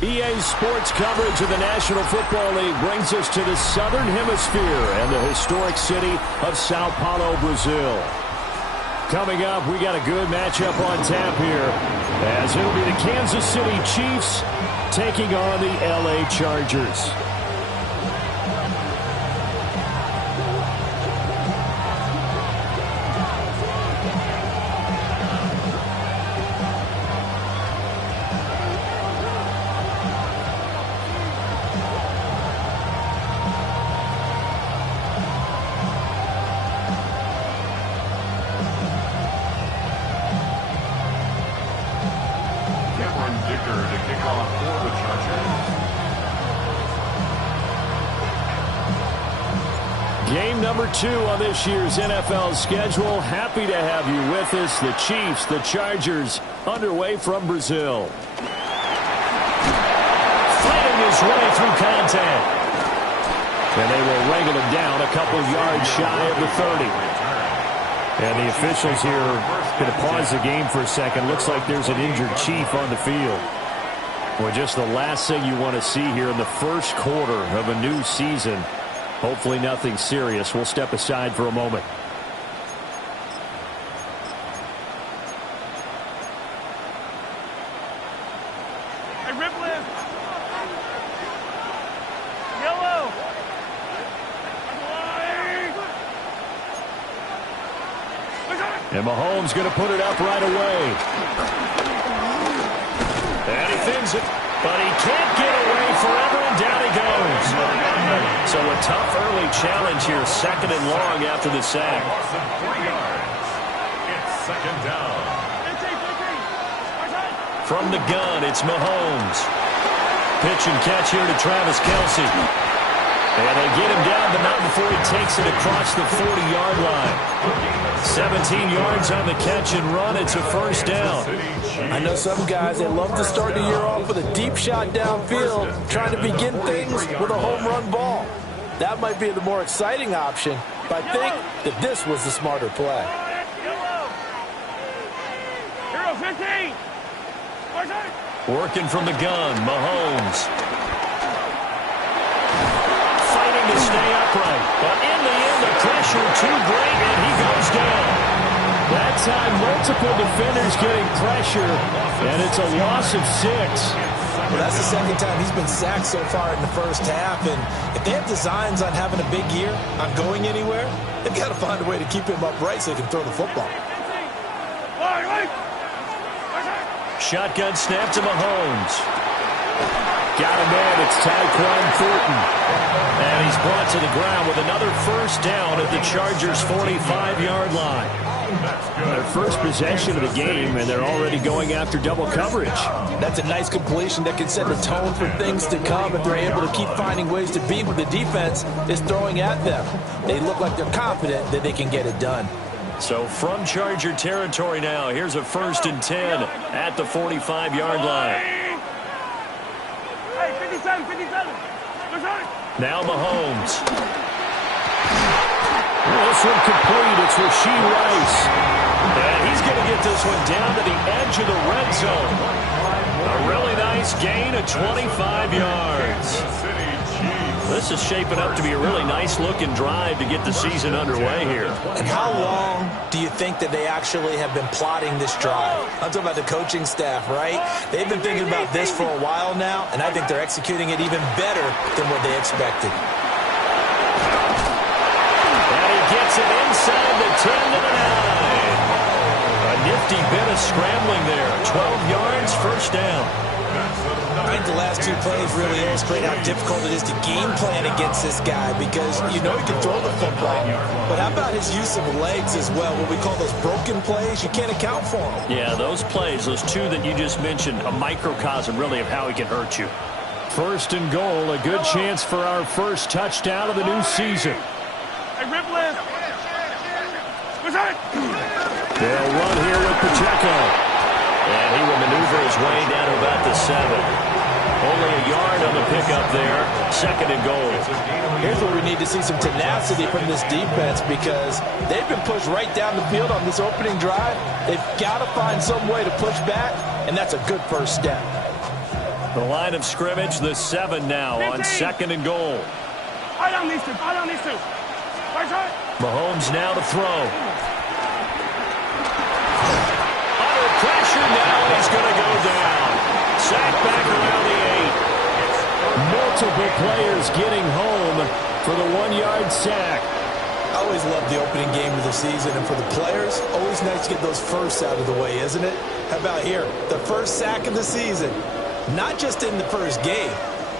EA Sports coverage of the National Football League brings us to the Southern Hemisphere and the historic city of Sao Paulo, Brazil. Coming up, we got a good matchup on tap here, as it'll be the Kansas City Chiefs taking on the LA Chargers. Game number 2 on this year's NFL schedule. Happy to have you with us. The Chiefs, the Chargers, underway from Brazil. Fighting his way through contact. And they will wrangle him down a couple yards shy of the 30. And the officials here are going to pause the game for a second. Looks like there's an injured Chief on the field. Well, just the last thing you want to see here in the first quarter of a new season. Hopefully nothing serious. We'll step aside for a moment. Hey, Ripley. Yellow. And Mahomes going to put it up right away. And he fins it, but he can't get away forever, and down he goes. So a tough early challenge here, 2nd and long after the sack. It's 2nd down. From the gun, it's Mahomes. Pitch and catch here to Travis Kelce. And they get him down, but not before he takes it across the 40-yard line. 17 yards on the catch and run. It's a 1st down. I know some guys, they love to start the year off with a deep shot downfield, trying to begin things with a home run ball. That might be the more exciting option, but I think that this was the smarter play. Hero 15. Working from the gun, Mahomes. Fighting to stay upright, but in the end, the pressure too great, and he goes down. That time, multiple defenders getting pressure, and it's a loss of 6. Well, that's the 2nd time he's been sacked so far in the first half, and if they have designs on having a big year, on going anywhere, they've got to find a way to keep him upright so they can throw the football. Shotgun snap to Mahomes. Got him in. It's Tyquan Thornton. And he's brought to the ground with another 1st down at the Chargers' 45-yard line. Their first possession of the game, and they're already going after double coverage. That's a nice completion that can set the tone for things to come if they're able to keep finding ways to beat what the defense is throwing at them. They look like they're confident that they can get it done. So from Charger territory now, here's a 1st and 10 at the 45-yard line. Hey, 57. Now Mahomes. This one complete. It's Rashee Rice. And he's going to get this one down to the edge of the red zone. A really nice gain of 25 yards. This is shaping up to be a really nice-looking drive to get the season underway here. And how long do you think that they actually have been plotting this drive? I'm talking about the coaching staff, right? They've been thinking about this for a while now, and I think they're executing it even better than what they expected. And he gets it inside the 10 to the 9. A nifty bit of scrambling there. 12 yards, 1st down. I think the last 2 plays really illustrate how difficult it is to game plan against this guy, because you know he can throw the football, but how about his use of legs as well? What we call those broken plays, you can't account for them. Yeah, those plays, those 2 that you just mentioned, a microcosm really of how he can hurt you. 1st and goal, a good chance for our first touchdown of the new season. Hey, Ripley. They'll run here with Pacheco. And he will maneuver his way down to about the 7. Only a yard on the pickup there. 2nd and goal. Here's where we need to see some tenacity from this defense, because they've been pushed right down the field on this opening drive. They've got to find some way to push back, and that's a good first step. The line of scrimmage, the 7 now on 2nd and goal. I don't need to. Mahomes now to throw. Under pressure now, he's going to go down. Sacked back around the 8. Multiple players getting home for the 1-yard sack. I always love the opening game of the season, and for the players, always nice to get those firsts out of the way, isn't it? How about here? The first sack of the season. Not just in the first game,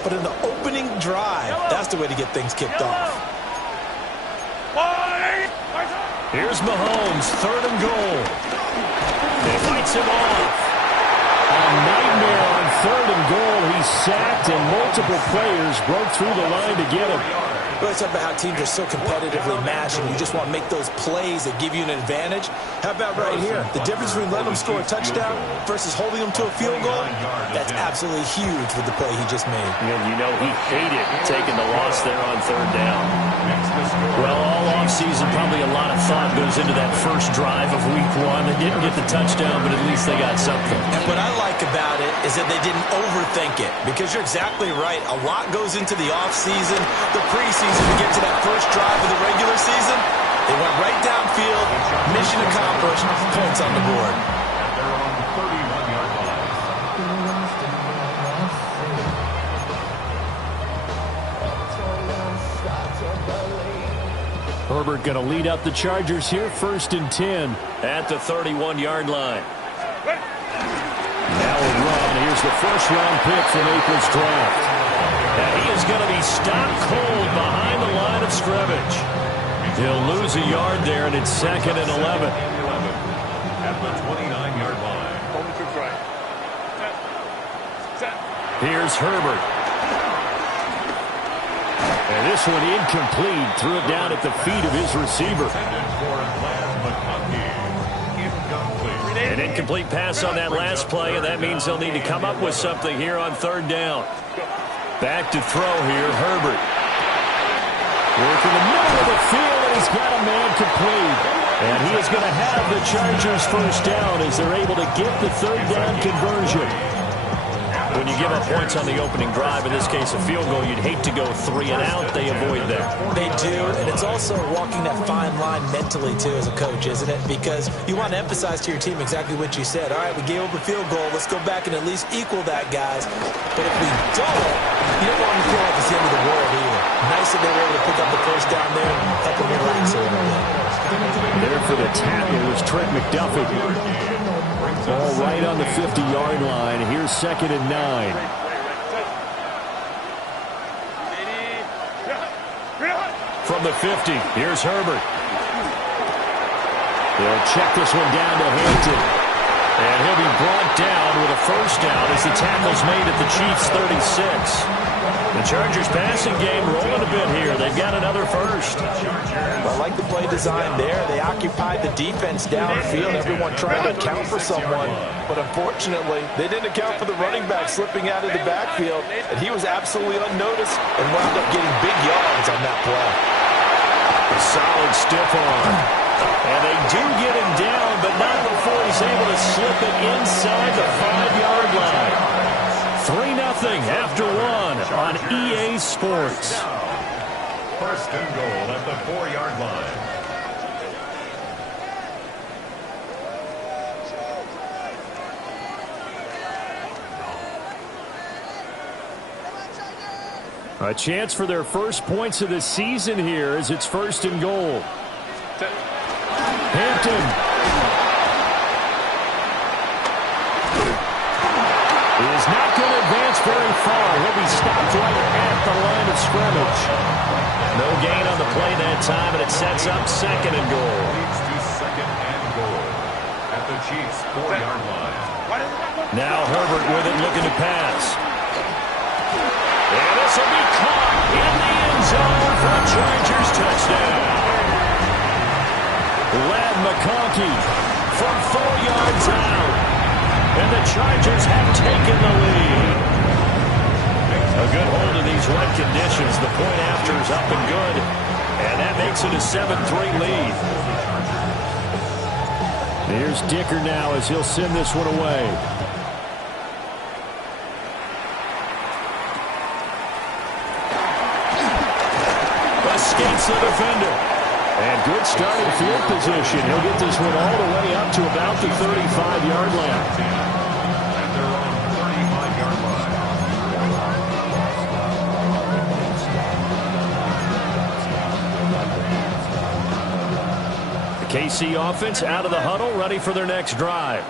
but in the opening drive. That's the way to get things kicked off. Here's Mahomes, 3rd and goal. He fights him off. A nightmare on 3rd and goal. He's sacked, and multiple players broke through the line to get him. We always talk about how teams are so competitively matched, and you just want to make those plays that give you an advantage. How about right here? The difference between letting them score a touchdown versus holding them to a field goal, that's absolutely huge with the play he just made. And you know he hated taking the loss there on 3rd down. Well, all offseason, probably a lot of thought goes into that first drive of Week 1. They didn't get the touchdown, but at least they got something. And what I like about it is that they didn't overthink it, because you're exactly right. A lot goes into the offseason, the preseason, to get to that first drive of the regular season. They went right downfield, mission accomplished, points on the board. They're on the 31-yard line. Herbert going to lead up the Chargers here, 1st and 10 at the 31-yard line. Now a run. Here's the first-round pick from April's draft. And he is going to be stopped cold behind the line of scrimmage. He'll lose a yard there, and it's 2nd and 11. At the 29-yard line. Here's Herbert. And this one incomplete. Threw it down at the feet of his receiver. An incomplete pass on that last play, and that means they'll need to come up with something here on 3rd down. Back to throw here, Herbert. Working the middle of the field, and he's got a man complete. And he is going to have the Chargers first down as they're able to get the 3rd down conversion. When you give up points on the opening drive, in this case a field goal, you'd hate to go 3 and out. They avoid that. They do, and it's also walking that fine line mentally, too, as a coach, isn't it? Because you want to emphasize to your team exactly what you said. All right, we gave up a field goal. Let's go back and at least equal that, guys. But if we don't, you don't want to feel like it's the end of the world either. Nice that they were able to pick up the first down there and help them relax a little bit. There for the tackle was Trent McDuffie. All right on the 50-yard line. Here's 2nd and 9. From the 50, here's Herbert. They'll check this one down to Hampton. And he'll be brought down with a first down as the tackle's made at the Chiefs' 36. The Chargers passing game rolling a bit here. They've got another first. I like the play design there. They occupied the defense downfield, everyone trying to account for someone. But unfortunately, they didn't account for the running back slipping out of the backfield, and he was absolutely unnoticed and wound up getting big yards on that play. A solid stiff arm. And they do get him down, but not before he's able to slip it inside the 5-yard line. 3-0 after 1 on EA Sports. 1st and goal at the 4-yard line. A chance for their first points of the season here as it's 1st and goal. Hampton. He is not going to advance very far. He'll be stopped right at the line of scrimmage. No gain on the play that time, and it sets up 2nd and goal. Leads to 2nd and goal at the Chiefs' 4-yard line. Now Herbert with it, looking to pass. And this will be caught in the end zone for a Chargers touchdown. Lad McConkey from 4 yards out. And the Chargers have taken the lead. A good hold of these wet conditions. The point after is up and good. And that makes it a 7-3 lead. Here's Dicker now as he'll send this one away. Skates the defender. And good starting field position. He'll get this one all the way up to about the 35-yard line. And they're on the 35-yard line. The KC offense out of the huddle, ready for their next drive.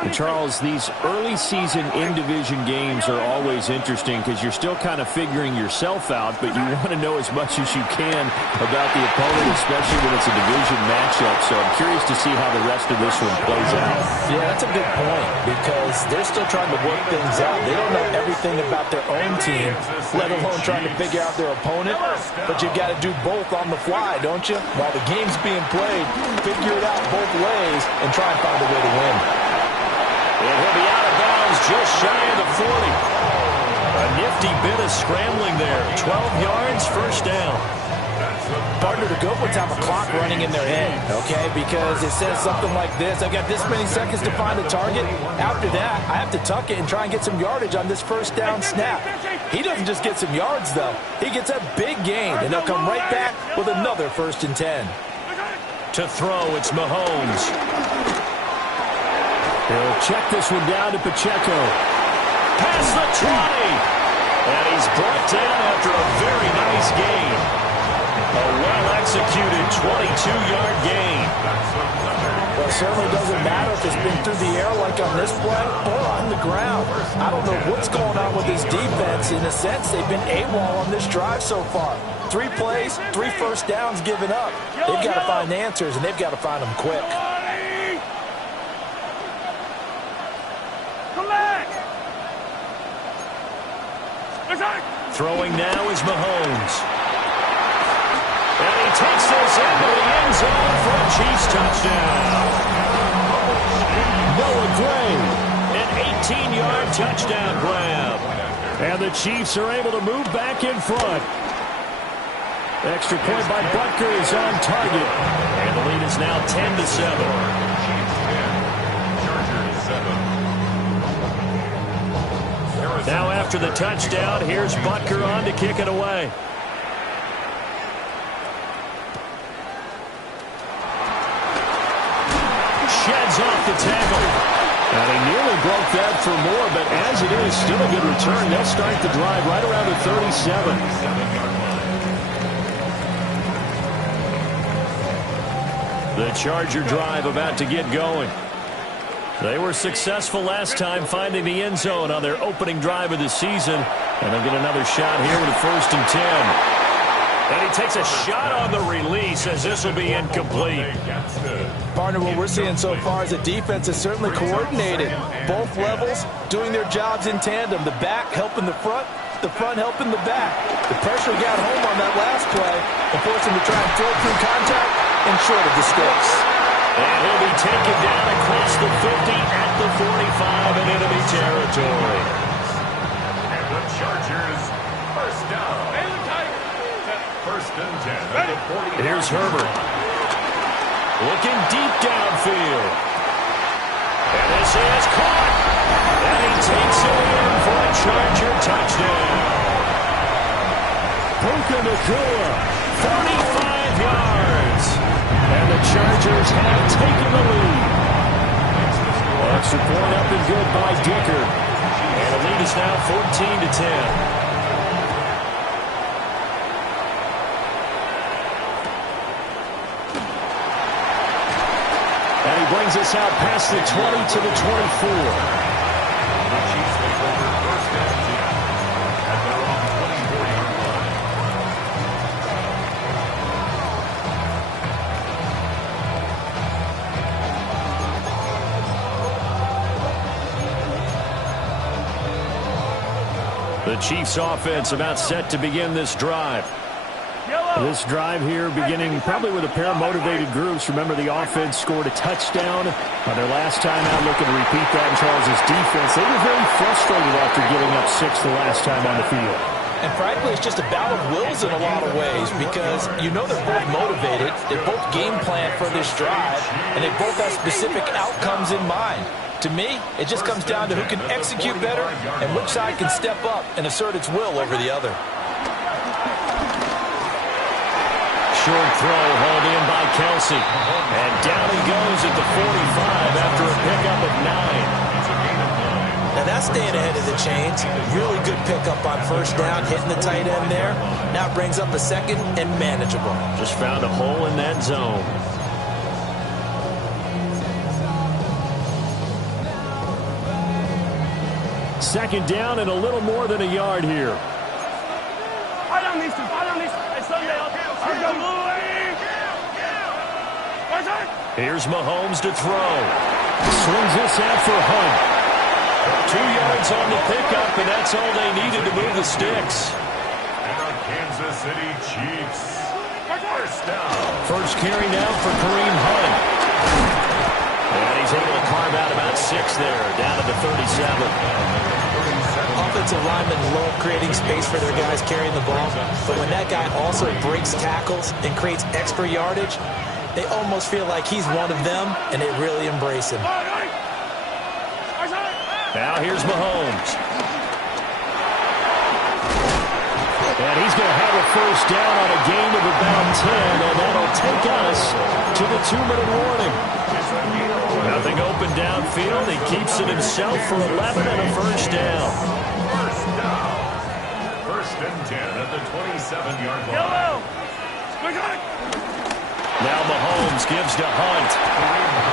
And Charles, these early season in-division games are always interesting because you're still kind of figuring yourself out, but you want to know as much as you can about the opponent, especially when it's a division matchup. So I'm curious to see how the rest of this one plays out. Yeah, that's a good point because they're still trying to work things out. They don't know everything about their own team, let alone trying to figure out their opponent. But you've got to do both on the fly, don't you? While the game's being played, figure it out both ways and try and find a way to win. And he'll be out of bounds just shy of the 40. A nifty bit of scrambling there. 12 yards, first down. Partner, the good ones have a clock running in their head, okay? Because it says something like this. I've got this many seconds to find a target. After that, I have to tuck it and try and get some yardage on this first down snap. He doesn't just get some yards, though. He gets a big gain, and they'll come right back with another 1st and 10. To throw, it's Mahomes. He'll check this one down to Pacheco. Past the 20. And he's brought down after a very nice gain. A well-executed 22-yard gain. Well, it certainly doesn't matter if it's been through the air like on this play or on the ground. I don't know what's going on with this defense. In a sense, they've been AWOL on this drive so far. 3 plays, 3 first downs given up. They've got to find answers, and they've got to find them quick. Throwing now is Mahomes. And he takes this into the end zone for a Chiefs touchdown. Noah Gray, an 18-yard touchdown grab. And the Chiefs are able to move back in front. Extra point by Butker is on target. And the lead is now 10-7. Now after the touchdown, here's Butker on to kick it away. Sheds off the tackle. And he nearly broke that for more, but as it is, still a good return. They'll start the drive right around the 37. The Charger drive about to get going. They were successful last time finding the end zone on their opening drive of the season. And they'll get another shot here with a 1st and 10. And he takes a shot on the release as this will be incomplete. Partner, what we're seeing so far is the defense is certainly coordinated. Both levels doing their jobs in tandem. The back helping the front helping the back. The pressure got home on that last play and forced him to try and throw through contact and short of the sticks. And he'll be taken down across the 50 at the 45 in enemy territory. And the Chargers, first down. First and 10 at the 40. Here's Herbert. Looking deep downfield. And this is caught. And he takes it in for a Charger touchdown. Puka Nacua, 35 yards. And the Chargers have taken the lead. Extra point up and good by Dicker. And the lead is now 14-10. And he brings us out past the 20 to the 24. The Chiefs take over 1st and 10 at their own 24-yard line. The Chiefs offense about set to begin this drive. This drive here beginning probably with a pair of motivated groups. Remember, the offense scored a touchdown on their last time out, looking to repeat that in Charles' defense. They were very frustrated after giving up 6 the last time on the field. And frankly, it's just a battle of wills in a lot of ways because you know they're both motivated, they both game plan for this drive, and they both have specific outcomes in mind. To me, it just comes down to who can execute better and which side can step up and assert its will over the other. short throw hauled in by Kelsey. And down he goes at the 45 after a pickup of 9. Now that's staying ahead of the chains. Really good pickup on first down, hitting the tight end there. Now it brings up a second and manageable. Just found a hole in that zone. Second down and a little more than a yard here. Here's Mahomes to throw. Swings this out for Hunt. 2 yards on the pickup, and that's all they needed to move the sticks. And the Kansas City Chiefs. First down. First carry now for Kareem Hunt. And he's able to carve out about 6 there, down to the 37. Offensive linemen love creating space for their guys carrying the ball, but when that guy also breaks tackles and creates extra yardage, they almost feel like he's one of them, and they really embrace him. Now here's Mahomes. And he's going to have a first down on a gain of about 10, and that'll take us to the 2-minute warning. Nothing open downfield. He keeps it himself for 11 and a first down. First down. First and 10 at the 27-yard line. Now Mahomes gives to Hunt.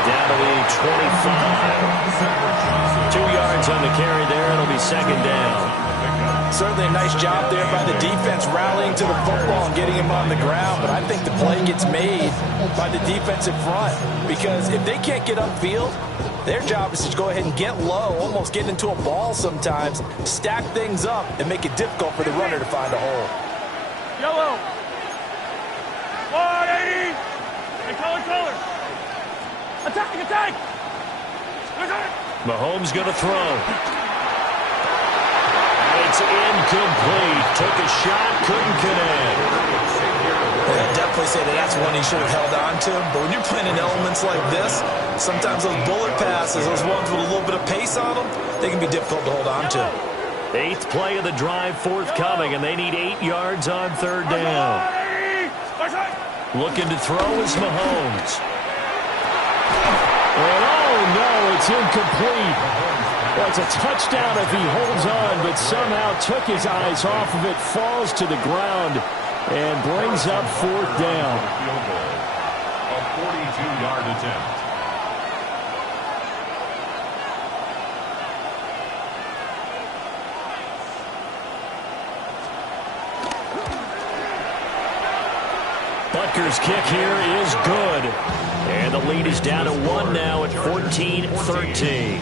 Down to the 25. 2 yards on the carry there. It'll be second down. Certainly a nice job there by the defense rallying to the football and getting him on the ground, but I think the play gets made by the defensive front because if they can't get upfield, their job is to go ahead and get low, almost get into a ball sometimes, stack things up, and make it difficult for the runner to find a hole. Yellow. 180. And color. Attack. Mahomes going to throw. It's incomplete. Took a shot, couldn't connect. I'd definitely say that's one he should have held on to. But when you're playing in elements like this, sometimes those bullet passes, those ones with a little bit of pace on them, they can be difficult to hold on to. 8th play of the drive forthcoming, and they need 8 yards on third down. Looking to throw is Mahomes. And oh no, it's incomplete. Well, it's a touchdown if he holds on, but somehow took his eyes off of it, falls to the ground, and brings up fourth down. A 42-yard attempt. Butker's kick here is good. And the lead is down to 1 now at 14-13.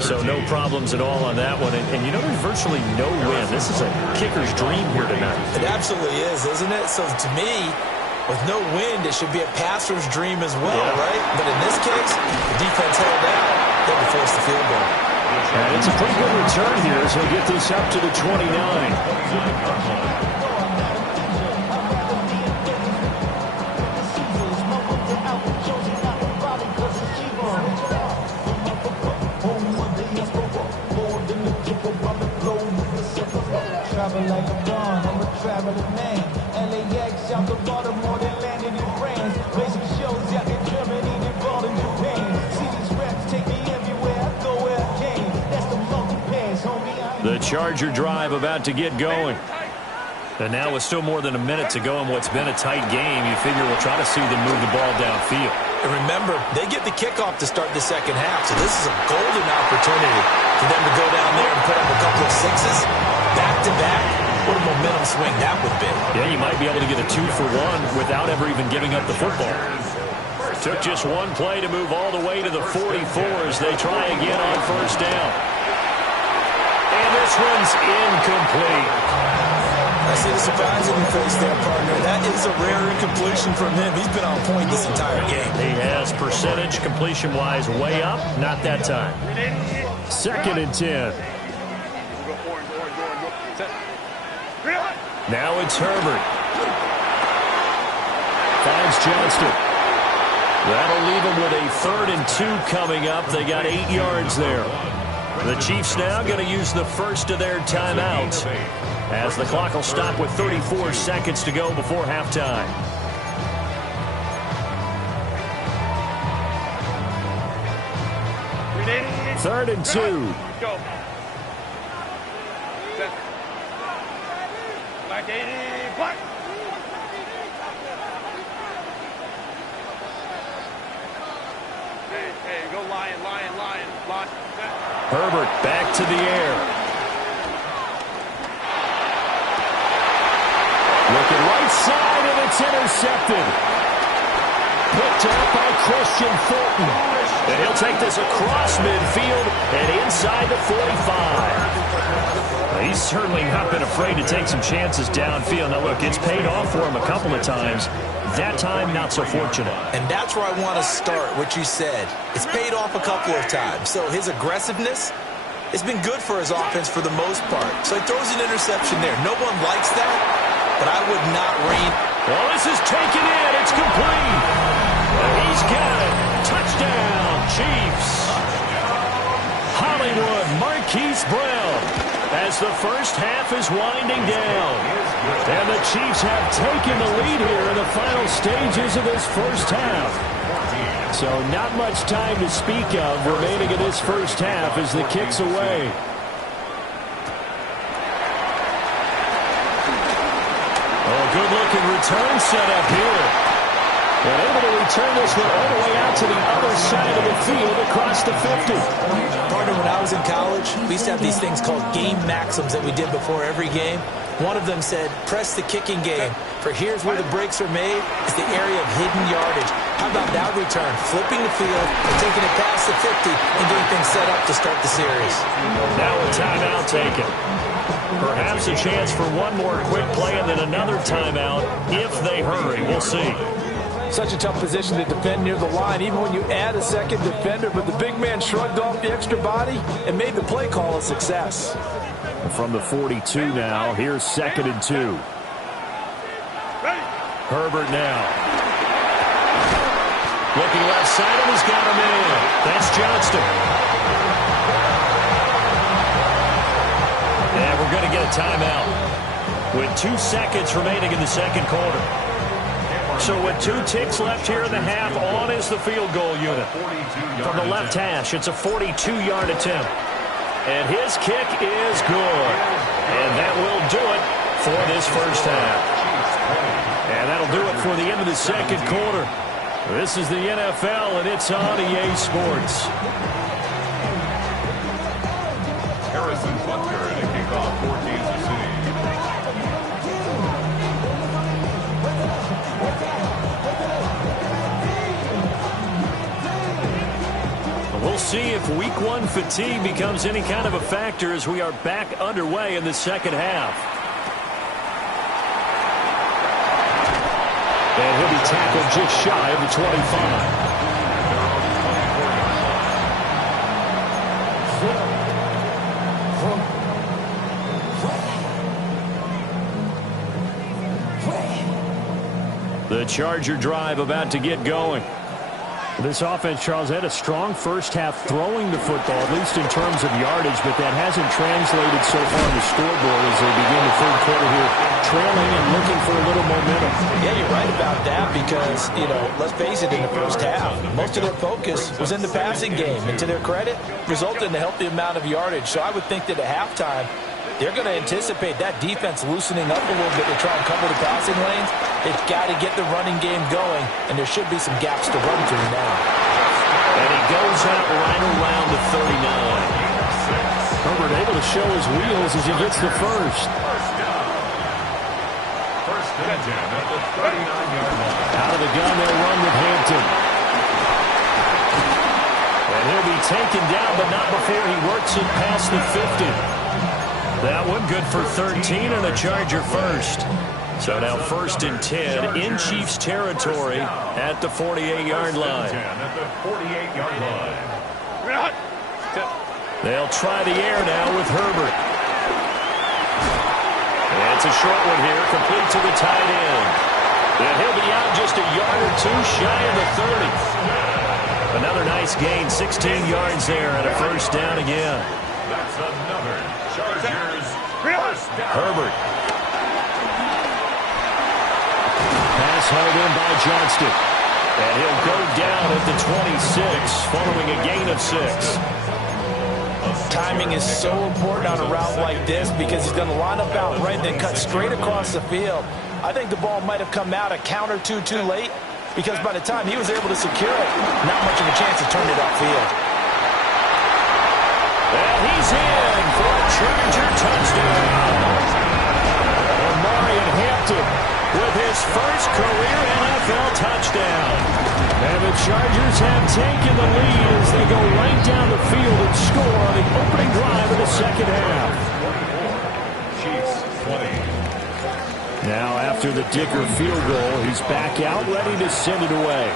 So no problems at all on that one. And you know there's virtually no wind. This is a kicker's dream here tonight. It absolutely is, isn't it? So to me, with no wind, it should be a passer's dream as well, right? But in this case, the defense held out. They would force the field goal. And it's a pretty good return here as they get this up to the 29. Like a gun, I'm a traveling man. LAX out the Baltimore, they landed in France. Basic shows out in Germany, they brought in Japan. See these reps take me everywhere, I go where I can. That's the monkey pass, homie. The Charger drive about to get going. And now with still more than a minute to go in what's been a tight game, you figure we'll try to see them move the ball downfield. And remember, they get the kickoff to start the second half, so this is a golden opportunity for them to go down there and put up a couple of sixes. Back-to-back, what a momentum swing that would be. Yeah, you might be able to get a 2-for-1 without ever even giving up the football. Took just one play to move all the way to the 44 as they try again on first down. And this one's incomplete. I see the surprise in your face there, partner. That is a rare incompletion from him. He's been on point this entire game. He has percentage completion-wise way up. Not that time. 2nd and 10. Now it's Herbert. Finds Johnston. That'll leave him with a 3rd and 2 coming up. They got 8 yards there. The Chiefs now going to use the first of their timeouts as the clock will stop with 34 seconds to go before halftime. 3rd and 2. Go. Set. Black 80. Black. Hey, go lion. Herbert back to the air. Looking right side, and it's intercepted. Picked up by Christian Fulton. And he'll take this across midfield and inside the 45. He's certainly not been afraid to take some chances downfield. Now, look, it's paid off for him a couple of times. That time, not so fortunate. And that's where I want to start, what you said. It's paid off a couple of times. So his aggressiveness has been good for his offense for the most part. So he throws an interception there. No one likes that, but I would not rein. Well, this is taken in. It's complete. He's got it. Touchdown, Chiefs. Hollywood Marquise Brown as the first half is winding down. And the Chiefs have taken the lead here in the final stages of this first half. So not much time to speak of remaining in this first half as the kick's away. Oh, good-looking return set up here. And able to return this one all the way out to the other side of the field across the 50. Partner, when I was in college, we used to have these things called game maxims that we did before every game. One of them said, press the kicking game, for here's where the breaks are made. It's the area of hidden yardage. How about that return? Flipping the field and taking it past the 50 and getting things set up to start the series. Now a timeout taken. Perhaps a chance for one more quick play and then another timeout if they hurry. We'll see. Such a tough position to defend near the line, even when you add a second defender, but the big man shrugged off the extra body and made the play call a success. From the 42 now, here's 2nd and 2. Herbert now. Looking left side, and he's got him in. That's Johnston. And we're going to get a timeout with 2 seconds remaining in the second quarter. So with 2 ticks left here in the half, on is the field goal unit. From the left hash, it's a 42-yard attempt. And his kick is good. And that will do it for this first half. And that'll do it for the end of the second quarter. This is the NFL, and it's on EA Sports. Harrison Butker to kick off for Kansas City. We'll see if Week 1 fatigue becomes any kind of a factor as we are back underway in the second half. And he'll be tackled just shy of the 25. The Charger drive about to get going. This offense, Charles, had a strong first half throwing the football, at least in terms of yardage, but that hasn't translated so far on the scoreboard as they begin the third quarter here, trailing and looking for a little momentum. Yeah, you're right about that because, let's face it, in the first half, most of their focus was in the passing game. And to their credit, resulted in a healthy amount of yardage. So I would think that at halftime, they're going to anticipate that defense loosening up a little bit to try and cover the passing lanes. They've got to get the running game going, and there should be some gaps to run through now. And he goes out right around the 39. Herbert able to show his wheels as he gets the first. First and 10 at the 39-yard line. Out of the gun, they'll run with Hampton. And he'll be taken down, but not before he works it past the 50. That one good for 13 and a Charger first. So now 1st and 10 in Chiefs territory at the 48-yard line. At the 48-yard line. They'll try the air now with Herbert. And it's a short one here, complete to the tight end. And he'll be out just a yard or two shy of the 30. Another nice gain, 16 yards there and a first down again. That's another Chargers first down. Herbert. Pass held in by Johnston. And he'll go down at the 26 following a gain of 6. timing is so important on a route like this because he's going to line up out right and then cut straight across the field. I think the ball might have come out a count or two too late because by the time he was able to secure it, not much of a chance to turn it upfield. And he's in for a Charger touchdown. Marion Hampton with his first career NFL touchdown. And the Chargers have taken the lead as they go right down the field and score on the opening drive of the second half. Chiefs 20. Now after the Dicker field goal, he's back out ready to send it away.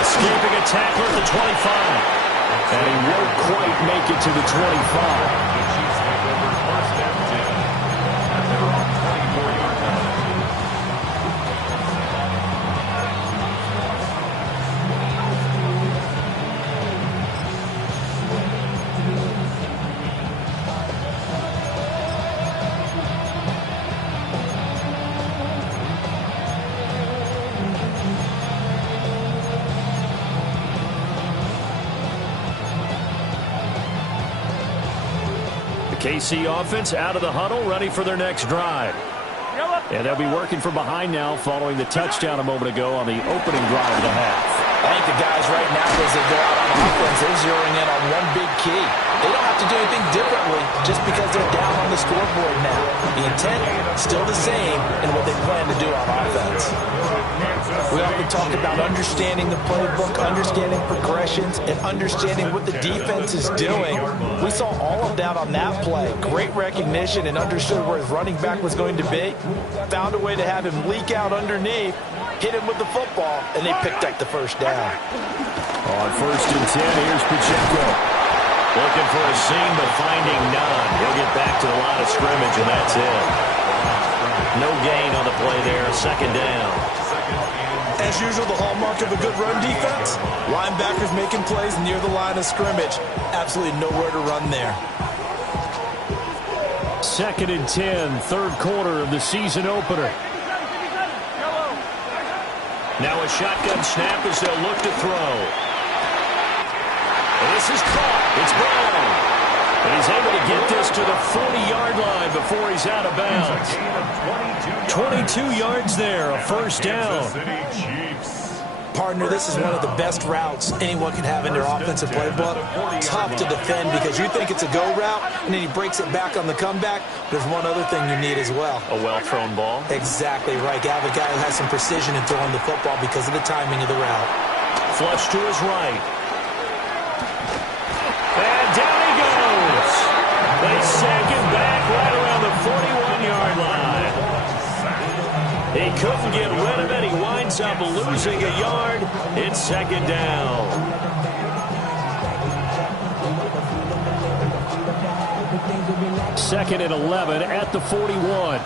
Escaping a tackle at the 25. And he won't quite make it to the 25. The Chiefs take over first and 10 at their own 24-yard line. KC offense out of the huddle, ready for their next drive. And they'll be working from behind now following the touchdown a moment ago on the opening drive of the half. I think the guys right now, as they go out on offense, they're zeroing in on one big key. They don't have to do anything differently just because they're down on the scoreboard now. The intent, still the same in what they plan to do on offense. We often talk about understanding the playbook, understanding progressions, and understanding what the defense is doing. We saw all of that on that play. Great recognition and understood where his running back was going to be. Found a way to have him leak out underneath, hit him with the football, and they picked up the first down. On first and 10, here's Pacheco. Looking for a seam, but finding none. He'll get back to the line of scrimmage, and that's it. No gain on the play there, second down. As usual, the hallmark of a good run defense, linebackers making plays near the line of scrimmage. Absolutely nowhere to run there. Second and 10, third quarter of the season opener. Now a shotgun snap as they'll look to throw. And this is caught. It's Brown. And he's able to get this to the 40-yard line before he's out of bounds. 22 yards there, a first down. Partner, this is one of the best routes anyone can have in their offensive playbook. Tough to defend because you think it's a go route, and then he breaks it back on the comeback. There's one other thing you need as well. A well-thrown ball. Exactly right. You have a guy who has some precision in throwing the football because of the timing of the route. Flush to his right. And down he goes. They sack him back right around the 41-yard line. He couldn't get rid of it. He winds up losing a yard. It's second down. Second and 11 at the 41.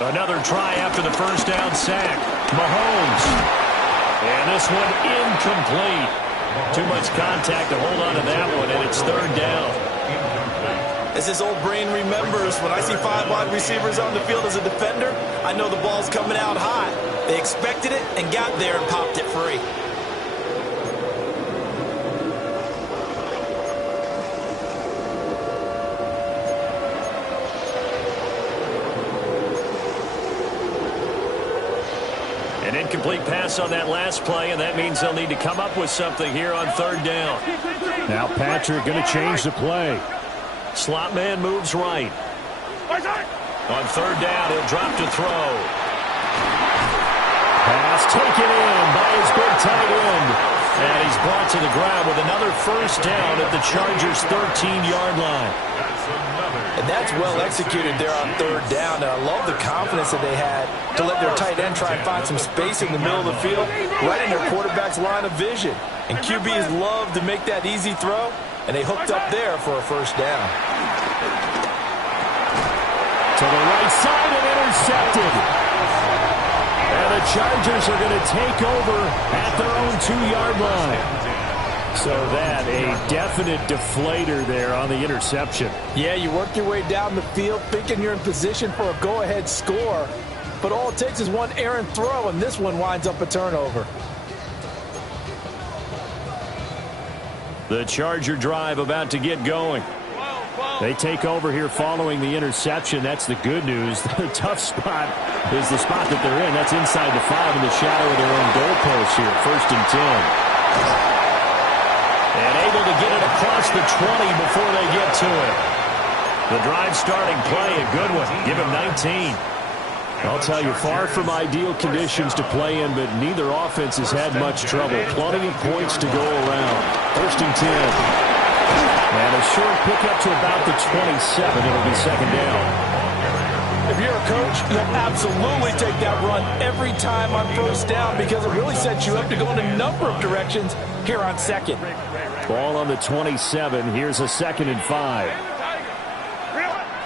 Another try after the first down sack. Mahomes. And this one incomplete. Too much contact to hold on to that one, and it's third down. As his old brain remembers, when I see 5 wide receivers on the field as a defender, I know the ball's coming out high. They expected it and got there and popped it free. An incomplete pass on that last play, and that means they'll need to come up with something here on third down. Now Patrick going to change the play. Slot man moves right. On third down, he'll drop to throw. Pass taken in by his big tight end. And he's brought to the ground with another first down at the Chargers' 13-yard line. And that's well executed there on third down. And I love the confidence that they had to let their tight end try and find some space in the middle of the field, right in their quarterback's line of vision. And QBs love to make that easy throw, and they hooked up there for a first down. To the right side and intercepted. And the Chargers are going to take over at their own 2-yard line. So that, a definite deflator there on the interception. Yeah, you work your way down the field thinking you're in position for a go-ahead score, but all it takes is one errant throw, and this one winds up a turnover. The Charger drive about to get going. They take over here following the interception. That's the good news. The tough spot is the spot that they're in. That's inside the 5 in the shadow of their own goalpost here. 1st and 10. And able to get it across the 20 before they get to it. The drive starting play, a good one. Give him 19. I'll tell you, far from ideal conditions to play in, but neither offense has had much trouble. Plenty of points to go around. 1st and 10. And a short pickup to about the 27. It'll be 2nd down. If you're a coach, you'll absolutely take that run every time on 1st down because it really sets you up to go in a number of directions here on 2nd. Ball on the 27. Here's a 2nd and 5.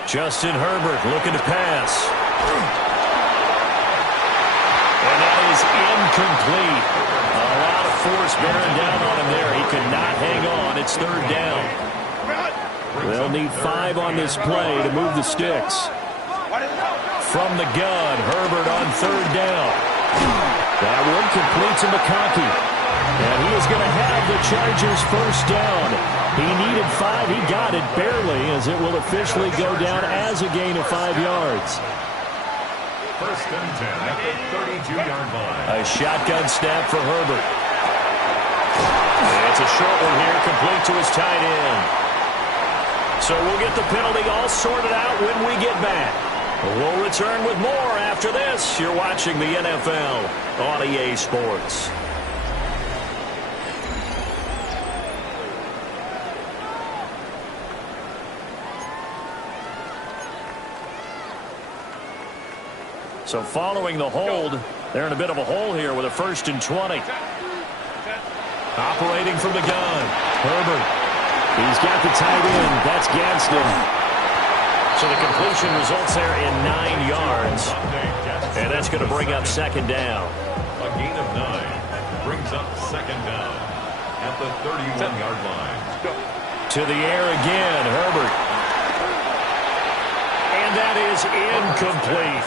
Justin Herbert looking to pass. And that is incomplete. A lot of force bearing down on him there. He could not hang on. It's 3rd down. They'll need 5 on this play to move the sticks. From the gun, Herbert on 3rd down. That one complete to McConkey. And he is going to have the Chargers 1st down. He needed 5. He got it barely, as it will officially go down as a gain of 5 yards. 1st and 10 at the 32-yard line. A shotgun snap for Herbert. It's a short one here, complete to his tight end. So we'll get the penalty all sorted out when we get back. We'll return with more after this. You're watching the NFL on EA Sports. So following the hold, they're in a bit of a hole here with a 1st and 20. Operating from the gun, Herbert. He's got the tight end. That's Gadsden. So the completion results there in 9 yards. And that's going to bring up 2nd down. A gain of 9 brings up 2nd down at the 31-yard line. To the air again, Herbert. And that is incomplete.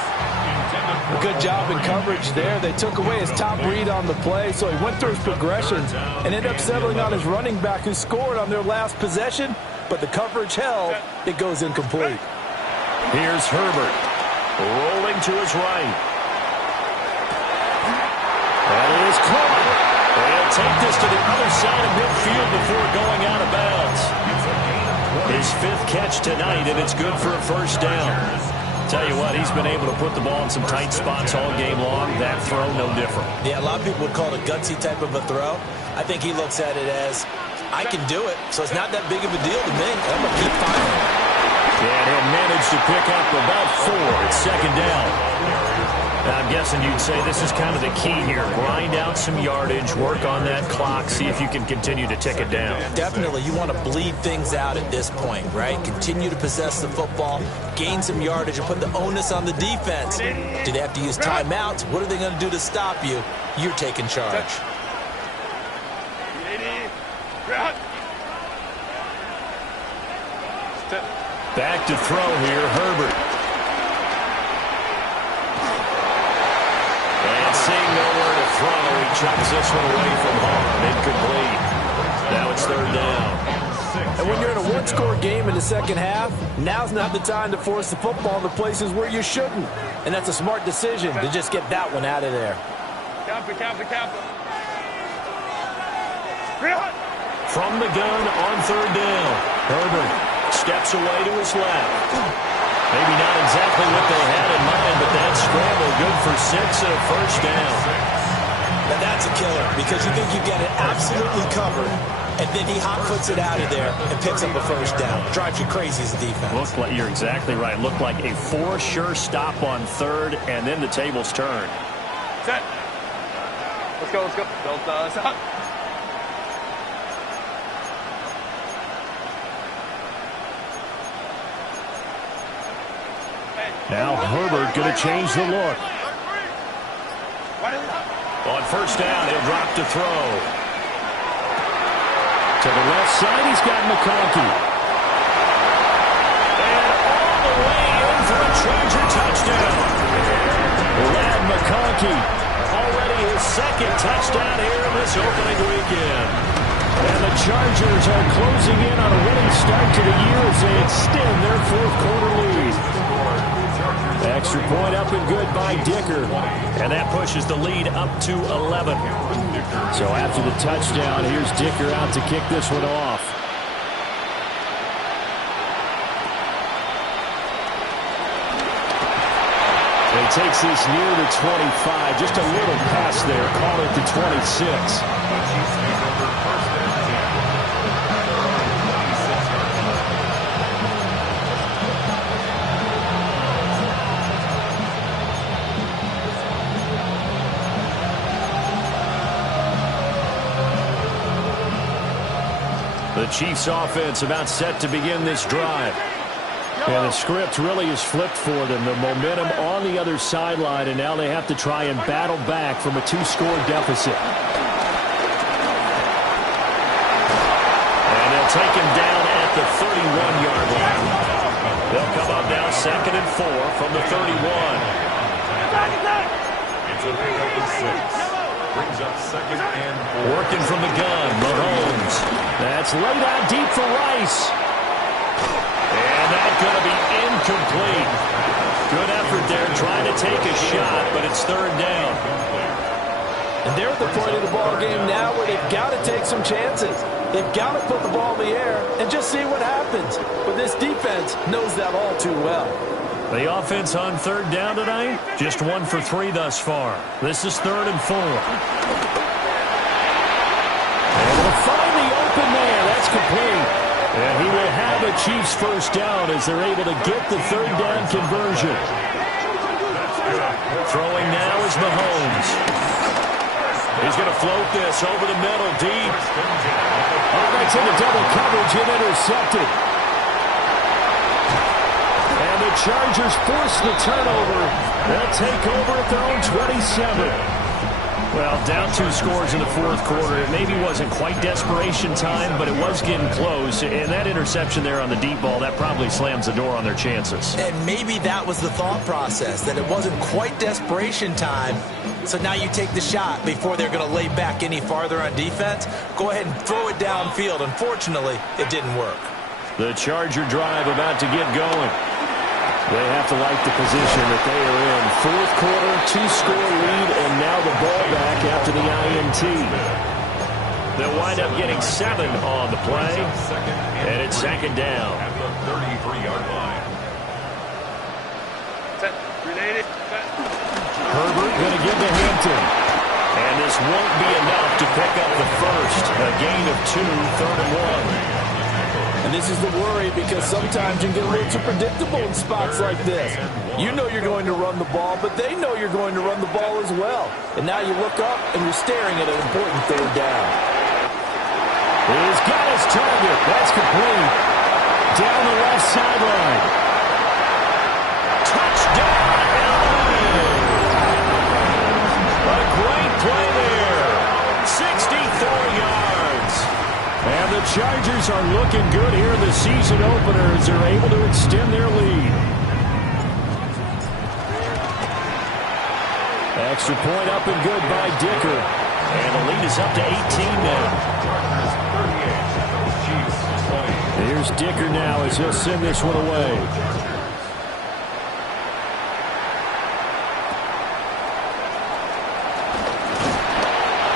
A good job in coverage there. They took away his top read on the play, so he went through his progressions and ended up settling on his running back who scored on their last possession, but the coverage held. It goes incomplete. Here's Herbert, rolling to his right. That is caught. They'll take this to the other side of midfield before going out of bounds. His 5th catch tonight, and it's good for a 1st down. Tell you what, he's been able to put the ball in some tight spots all game long. That throw, no different. Yeah, a lot of people would call it a gutsy type of a throw. I think he looks at it as, I can do it, so it's not that big of a deal to me. I'm going to keep firing. And he'll manage to pick up about 4. It's 2nd down. I'm guessing you'd say this is kind of the key here. Grind out some yardage, work on that clock, see if you can continue to tick it down. Definitely. You want to bleed things out at this point, right? Continue to possess the football, gain some yardage, and put the onus on the defense. Do they have to use timeouts? What are they going to do to stop you? You're taking charge. Back to throw here, Herbert. And seeing nowhere to throw, he chucks this one away from home. Incomplete. Now it's 3rd down. And when you're in a one-score game in the 2nd half, now's not the time to force the football in the places where you shouldn't. And that's a smart decision to just get that one out of there. From the gun on 3rd down, Herbert steps away to his left. Maybe not exactly what they had in mind, but that scramble good for 6 and a 1st down. Now that's a killer because you think you get it absolutely covered, and then he hot-foots it out of there and picks up a 1st down. Drives you crazy as a defense. Looked like, you're exactly right. Looked like a for-sure stop on 3rd, and then the tables turned. Set. Let's go, let's go. Don't stop. Now Herbert going to change the look. On 1st down, he'll drop to throw. To the left side, he's got McConkey. And all the way in for a Charger touchdown. Lad McConkey, already his second touchdown here in this opening weekend. And the Chargers are closing in on a winning start to the year as they extend their fourth-quarter lead. Extra point up and good by Dicker. And that pushes the lead up to 11. So after the touchdown, here's Dicker out to kick this one off. And he takes this near the 25. Just a little pass there. Call it the 26. The Chiefs offense about set to begin this drive. And the script really is flipped for them. The momentum on the other sideline, and now they have to try and battle back from a 2-score deficit. And they'll take him down at the 31-yard line. They'll come up now 2nd and 4 from the 31. It's a pick up of 6. Brings up 2nd and 4. Working from the gun, Mahomes. That's laid out deep for Rice. And that's going to be incomplete. Good effort there trying to take a shot, but it's 3rd down. And they're at the point of the ball game now where they've got to take some chances. They've got to put the ball in the air and just see what happens. But this defense knows that all too well. The offense on 3rd down tonight, just 1 for 3 thus far. This is 3rd and 4. Able to find the open man. That's complete. And he will have a Chiefs first down as they're able to get the 3rd down conversion. Throwing now is Mahomes. He's going to float this over the middle, deep. Oh, that's into double coverage and intercepted. And the Chargers force the turnover. They'll take over at their own 27. Well, down 2 scores in the 4th quarter. It maybe wasn't quite desperation time, but it was getting close. And that interception there on the deep ball, that probably slams the door on their chances. And maybe that was the thought process, that it wasn't quite desperation time. So now you take the shot before they're going to lay back any farther on defense. Go ahead and throw it downfield. Unfortunately, it didn't work. The Charger drive about to get going. They have to like the position that they are in. 4th quarter, 2-score lead, and now the ball back after the INT. They'll wind up getting 7 on the play, and it's 2nd down. At the 33-yard line. Herbert going to give to Hampton. And this won't be enough to pick up the first. A gain of 2, 3rd and 1. And this is the worry because sometimes you get a little too predictable in spots like this. You know you're going to run the ball, but they know you're going to run the ball as well. And now you look up and you're staring at an important 3rd down. He's got his target. That's complete. Down the left sideline. Touchdown, LA! A great play there. 64 yards. And the Chargers are looking good here in the season opener as they're able to extend their lead. Extra point up and good by Dicker. And the lead is up to 18 now. Here's Dicker now as he'll send this one away.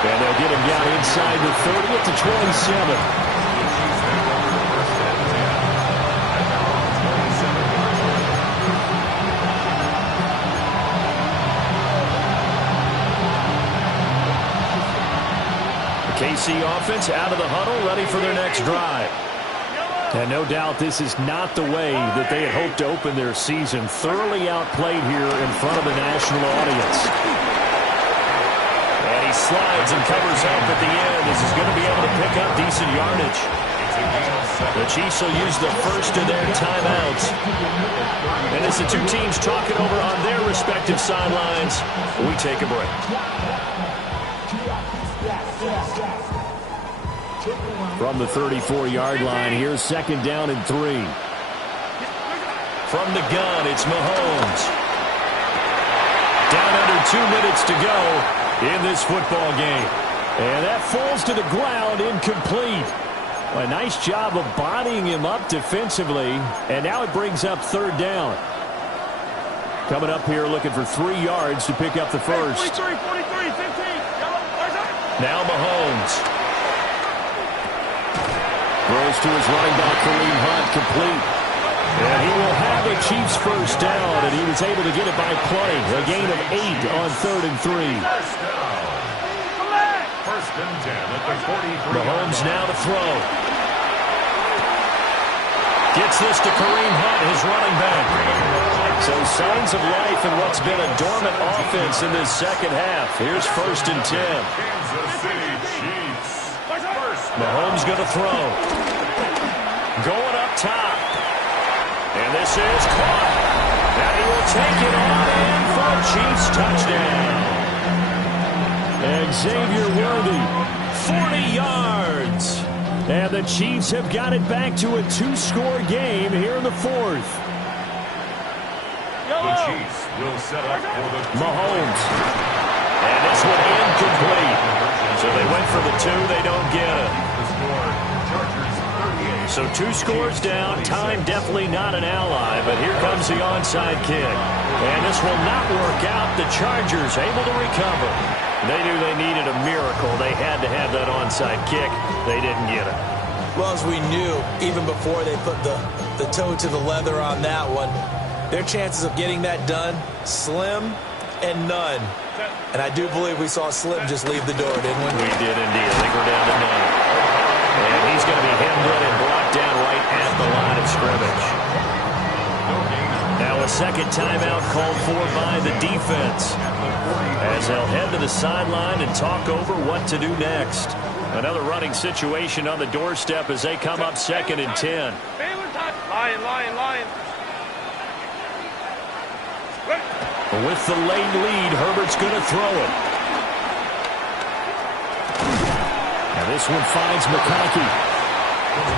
And they'll get him down inside the 30 at the 27. The KC offense out of the huddle, ready for their next drive. And no doubt this is not the way that they had hoped to open their season. Thoroughly outplayed here in front of the national audience. And he slides and covers up at the end as he's going to be able to pick up decent yardage. The Chiefs will use the first of their timeouts. And as the two teams talk it over on their respective sidelines, we take a break. from the 34-yard line. Here's 2nd down and 3. From the gun, it's Mahomes. Down under 2 minutes to go in this football game. And that falls to the ground, incomplete. A nice job of bodying him up defensively. And now it brings up 3rd down. Coming up here looking for 3 yards to pick up the first. 43, 43, 15. Now Mahomes. Throws to his running back, Kareem Hunt, complete. And he will have a Chiefs first down, and he was able to get it by play. A gain of 8 on 3rd and 3. First and 10 at the 43. Mahomes now to throw. Gets this to Kareem Hunt, his running back. So signs of life in what's been a dormant offense in this second half. Here's 1st and 10. Kansas City Chiefs. Mahomes going to throw. Going up top. And this is caught. And he will take it on in for a Chiefs touchdown. Xavier Worthy, 40 yards. And the Chiefs have got it back to a 2-score game here in the 4th. The Chiefs will set up for the Mahomes. And this one incomplete. So they went for the 2. They don't get it. The score, Chargers 38. So 2 scores down. Time definitely not an ally. But here comes the onside kick. And this will not work out. The Chargers able to recover. They knew they needed a miracle. They had to have that onside kick. They didn't get it. Well, as we knew, even before they put the toe to the leather on that one, their chances of getting that done, slim and none. And I do believe we saw Slim just leave the door, didn't we? We did indeed. I think we're down to none. And he's going to be hemmed in and blocked down right at the line of scrimmage. Now a second timeout called for by the defense, as they'll head to the sideline and talk over what to do next. Another running situation on the doorstep as they come up 2nd and 10. Lion. With the late lead, Herbert's going to throw it. Now this one finds McConkey.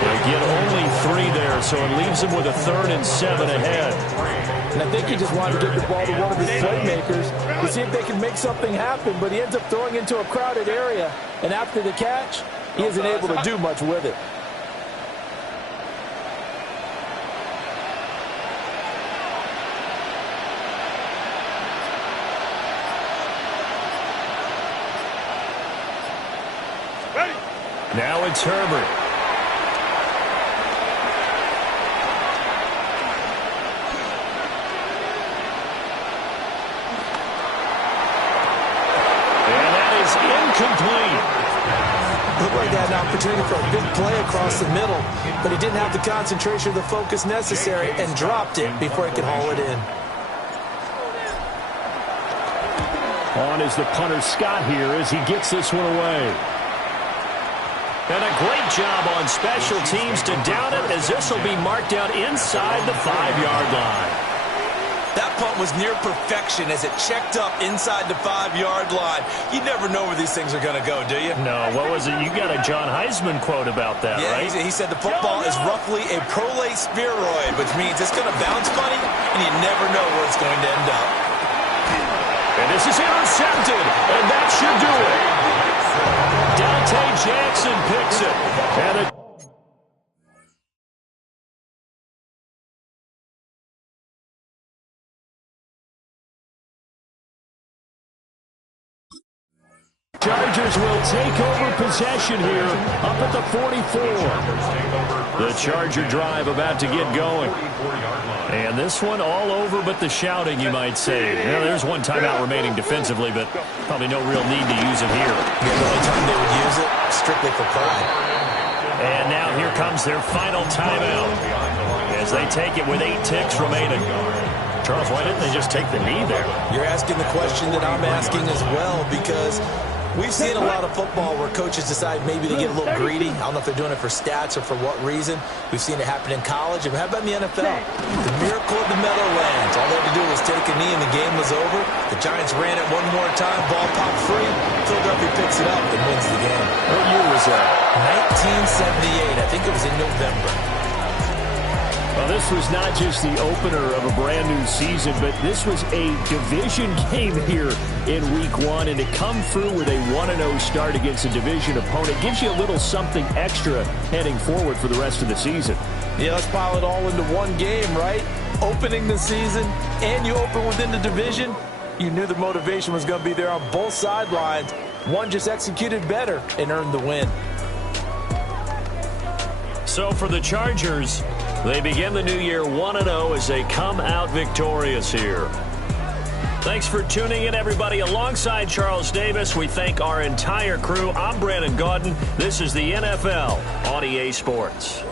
They get only 3 there, so it leaves them with a 3rd and 7 ahead. And I think he just wanted to get the ball to one of his playmakers to see if they can make something happen, but he ends up throwing into a crowded area, and after the catch, he isn't able to do much with it. Now it's Herbert. Incomplete. Looked like he had an opportunity for a big play across the middle, but he didn't have the concentration or the focus necessary and dropped it before he could haul it in. On is the punter Scott here as he gets this one away. And a great job on special teams to down it, as this will be marked out inside the 5-yard line. That punt was near perfection as it checked up inside the 5-yard line. You never know where these things are going to go, do you? No, what was it? You got a John Heisman quote about that, yeah, right? He said the football is roughly a prolate spheroid, which means it's going to bounce funny, and you never know where it's going to end up. And this is intercepted, and that should do it. Dante Jackson picks it. And it Chargers will take over possession here up at the 44. The Charger drive about to get going. And this one all over but the shouting, you might say. Well, there's one timeout remaining defensively, but probably no real need to use it here. Yeah, the only time they would use it, strictly for pride. And now here comes their final timeout as they take it with 8 ticks remaining. Charles, why didn't they just take the knee there? You're asking the question that I'm asking as well, because we've seen a lot of football where coaches decide maybe to get a little greedy. I don't know if they're doing it for stats or for what reason. We've seen it happen in college. And how about in the NFL? The miracle of the Meadowlands. All they had to do was take a knee and the game was over. The Giants ran it one more time. Ball popped free. Philadelphia picks it up and wins the game. What year was that? 1978. I think it was in November. Well, this was not just the opener of a brand new season, but this was a division game here in Week 1. And to come through with a 1-0 start against a division opponent gives you a little something extra heading forward for the rest of the season. Yeah, let's pile it all into one game, right? Opening the season, and you open within the division. You knew the motivation was going to be there on both sidelines. One just executed better and earned the win. So for the Chargers, they begin the new year 1-0 as they come out victorious here. Thanks for tuning in, everybody. Alongside Charles Davis, we thank our entire crew. I'm Brandon Gaudin. This is the NFL on EA Sports.